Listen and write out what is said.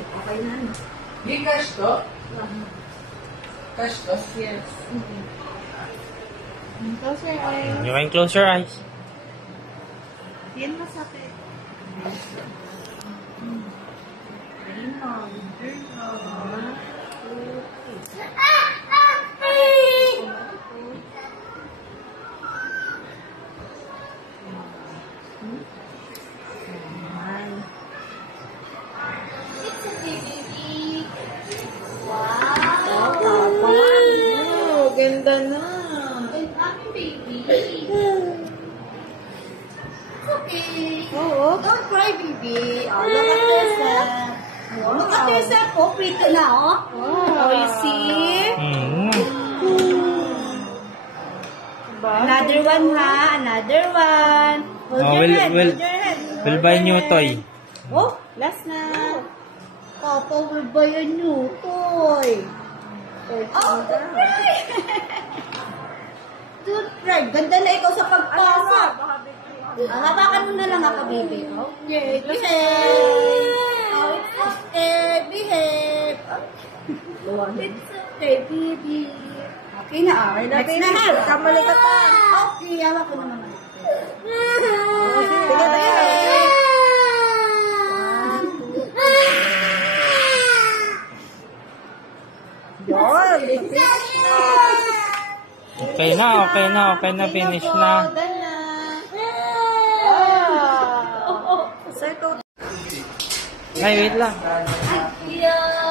Okay na. Di cash to? Cash to? Yes. Close your eyes. You can close your eyes. Yan masakit. Ganda na. Oo. Don't cry, baby. Oh, look at yourself. Look at yourself. Oh, pretty na, oh. Oh, you see? Another one, ha? Another one. Hold your head. Hold your head. We'll buy new toy. Oh, last na. Papa will buy a new toy. Oh, toothbrush. Toothbrush. Ganda na ikaw sa pagpasa. Hawakan mo na lang ako, baby. Okay, behave. Okay, behave. It's okay, baby. Okay na, ah. Next na, ha. Kamali ka pa. Okay, hawak ko naman. Sige, behave. Yun, Okay na, finish na. Circle. Ay, wait lang. Yeah.